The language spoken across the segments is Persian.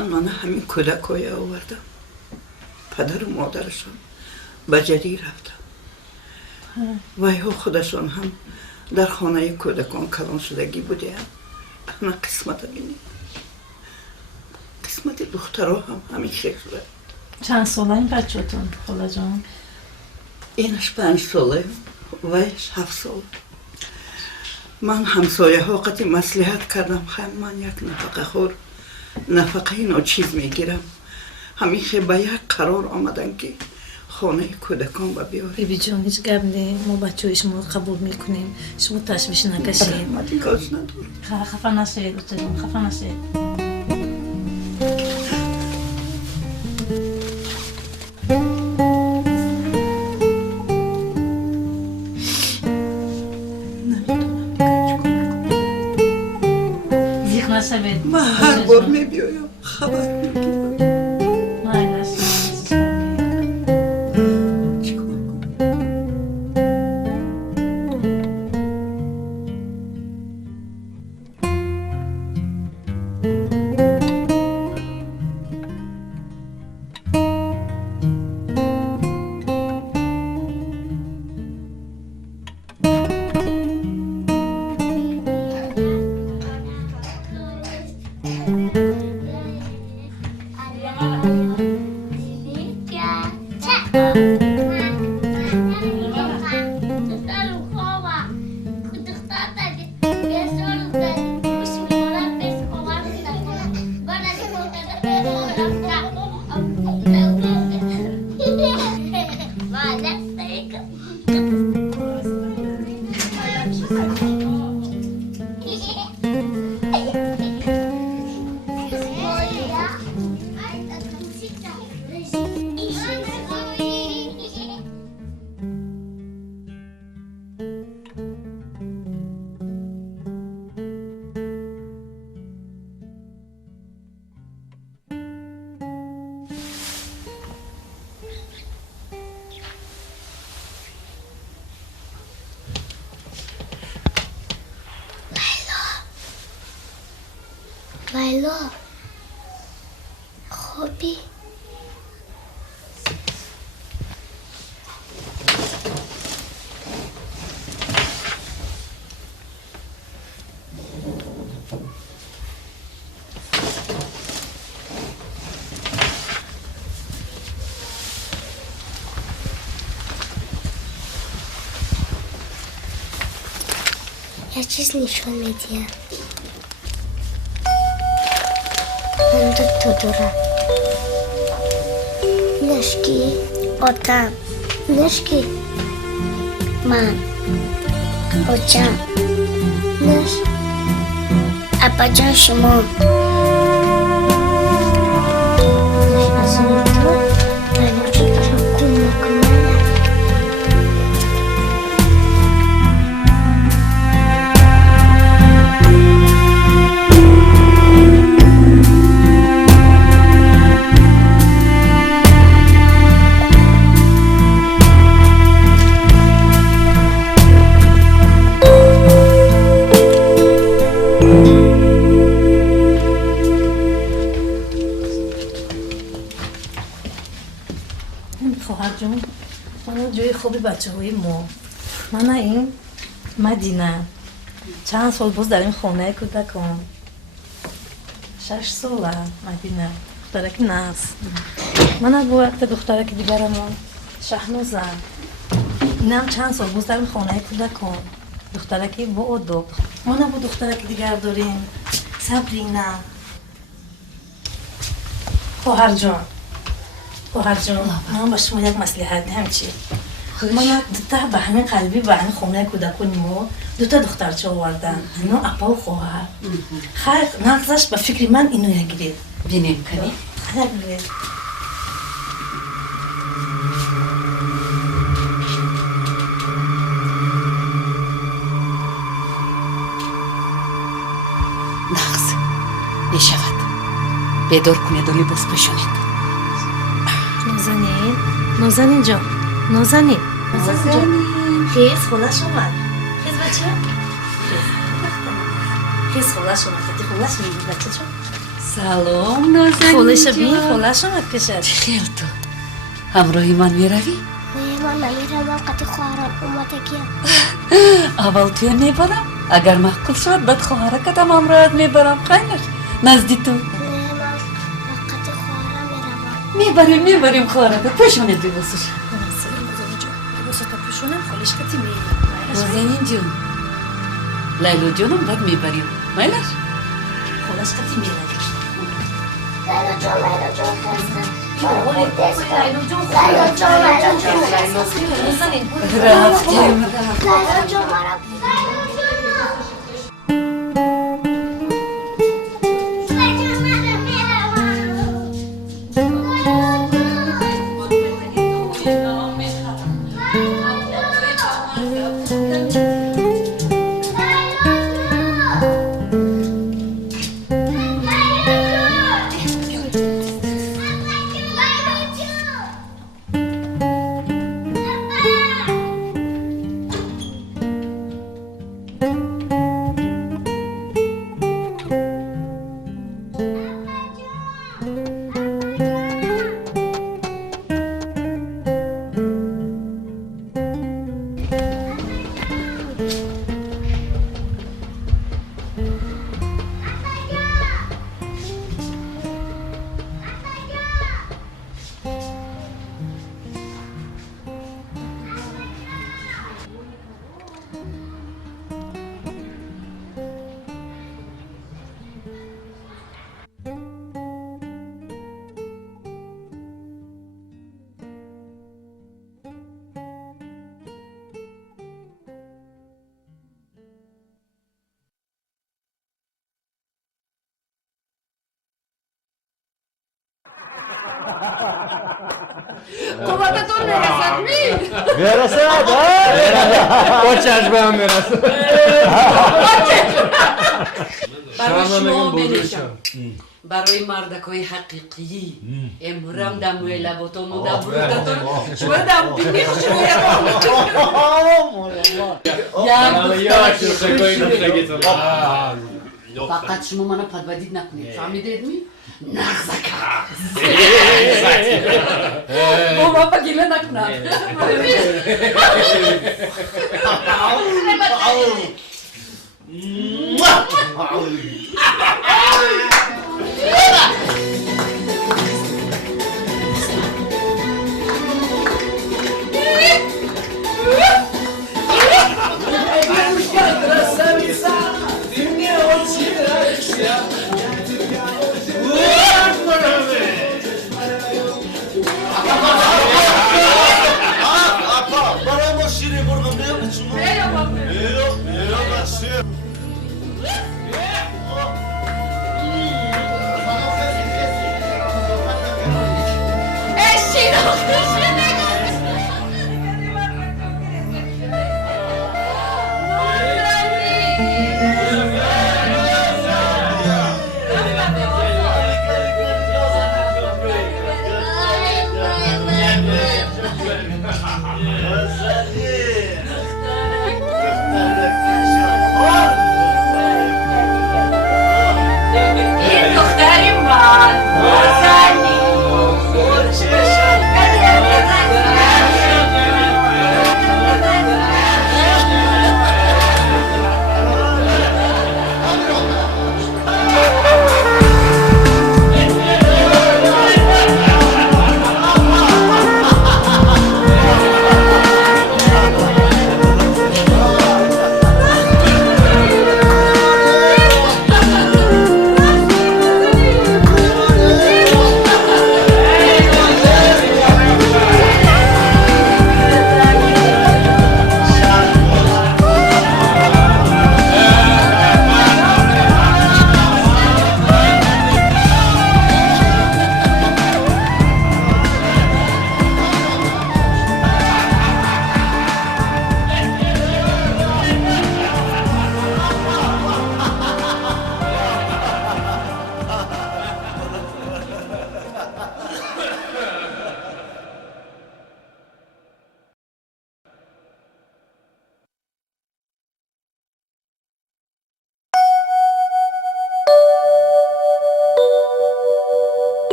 من همین کودکای آوردم. پدر و مادرشان بجری رفتم. وایها خودشان هم در خانه کودکان کلان شدگی بودیم. اما قسمت بینیم. قسمت دخترها هم همین خیلی شده. چند ساله این بچه‌تون خاله جان؟ اینش 5 ساله ویش 7 ساله. من همسایه ها قطعی مصلحت کردم خیلی من یک نفقه خور نفقه اینا چیز میگیرم. همیشه به یک قرار آمدن که خانه کودکان با بیاریم. بیبی جان هیچ گپ نی، ما بچه شما قبول میکنیم، شما تشویش نکشید. رحمتی کاش ندارم. خفه نشید بچه جان، خفه نشید. من هر بار میبیایم خبر میگیرم. لیلا خوبی؟ یه چیز نشون میدیم. من تو دارم. نشکی آدم نشکی من بچم نش ابا جان شما از اون تو لیلا چی دارم کن میکنم. خوبی بچه های ما. من این مدینه چند سال باز در این خانه کودکان 6 ساله مدینه دخترک ناز من با وقت دخترک دیگرمون شهنوزه اینم چند سال باز در این خانه کودکان دخترکی با ادب ما با دخترک دیگر داریم صبرینه خواهر جان من با شما یک مصلحت همچی من دوتا به همین قلبی به همین خونه کودکان ما دوتا دخترچه آوردن اینا اپا و خواهر خیلی نقصش به فکر من اینو یگیرید بینیم کنی؟ خیلی بگیرید نقص میشود بیدار کنید و لباس بشونید. نازنین جان نازنین خیز خلاص اومد خیز بچه خیز خلاص اومد خیلی خلاص میگید بچه جان سلام نازنین خولش جان. بین خولش آمد کشد خیل تو همراهی من میروی؟ من نمیرم قطع خواهران اومده گیم اول توی میبرم اگر محقل شد بعد خواهره کدم همراهت میبرم خیلی نزدی تو من قطع خواهران میرم میبریم خواهره پشونه بیبسش سلام بزرگ جان بسه تا پوشونم خولش کتی می نازنین جون لیلا جونم بعد میبریم میلش خولش کتی می روی لیلا جان خسته لیلا جان رفتیم لیلا جان مرا قوتتون میرسد می میرسد با چشم هم میرسد برای شما بنشم برای مردکای حقیقی امرم دموی لباتون و دبروتتون شما دم بینید شما فقط شما منو پدبدید نکنید فهمیدید می؟ نغزکه بابا بگیله نکنم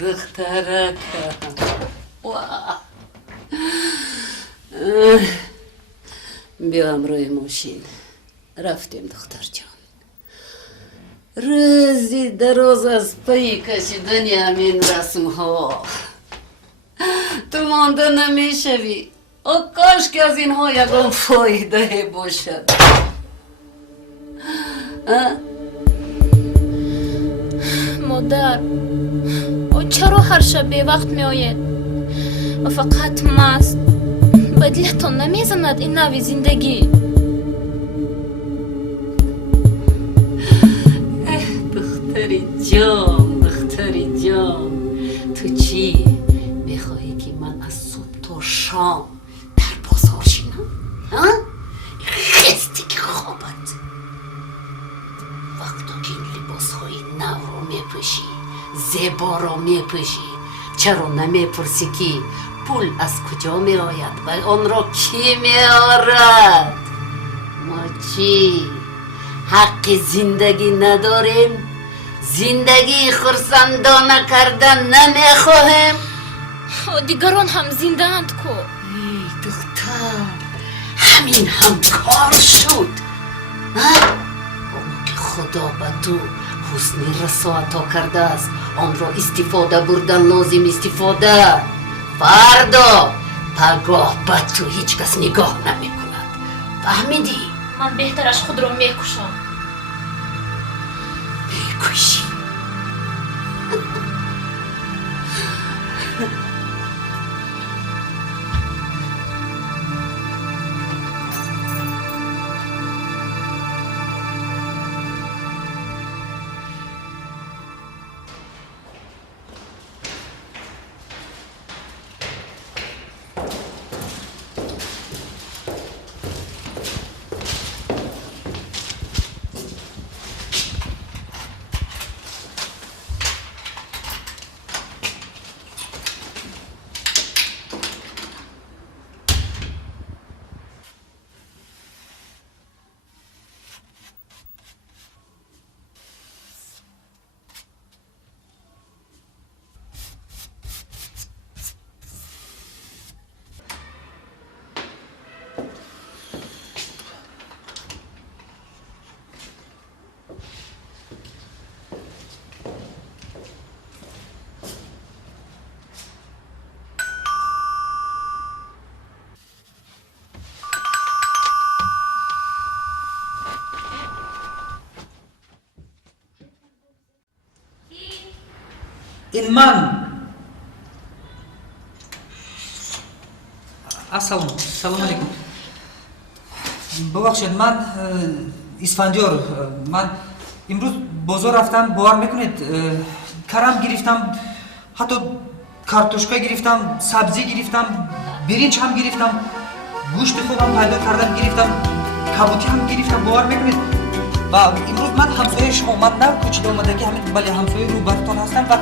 دخترکم واه. بیام روی ماشین رفتیم دختر جان. روزی دراز از پی کشیدن همین رسم ها تو مانده نمیشوی. کاش که از اینها یکم فایده باشد. مادر او چرا هر شب به وقت می آید و فقط مست؟ به دلتان نمیزند این نوی زندگی؟ دختری جان تو چی میخوایی که من از صبح تا شام در بازار شینم؟ خستی که خوابت وقتا که این لباس های نو رو میپوشی زیبا رو میپوشی چرا نمیپرسی که پول از کجا میآید و آن را کی میآورد؟ ما چی حق زندگی نداریم؟ زندگی خرسندانه کردن نمیخواهیم؟ دیگران هم زنده اند کو؟ ای دختر همین هم کار شد. اما که خدا به تو حسن رسا عطا کرده است آن را استفاده بردن لازم استفاده. فردا پگاه به تو هیچ کس نگاه نمی کند. فهمیدی؟ من بهترش خود را میکشم. میکشی؟ این من سلام علیکم. ببخشید من اسفندیار من امروز بازار رفتم باور میکنید کرم گرفتم حتی کارتوشکا گرفتم سبزی گرفتم برنج هم گرفتم گوشت خوبم پیدا کردم گرفتم کبوتی هم گرفتم باور میکنید و امروز من همسایه شما من نه کوچیده اومده که همین بله همسایه رو برتون هستم و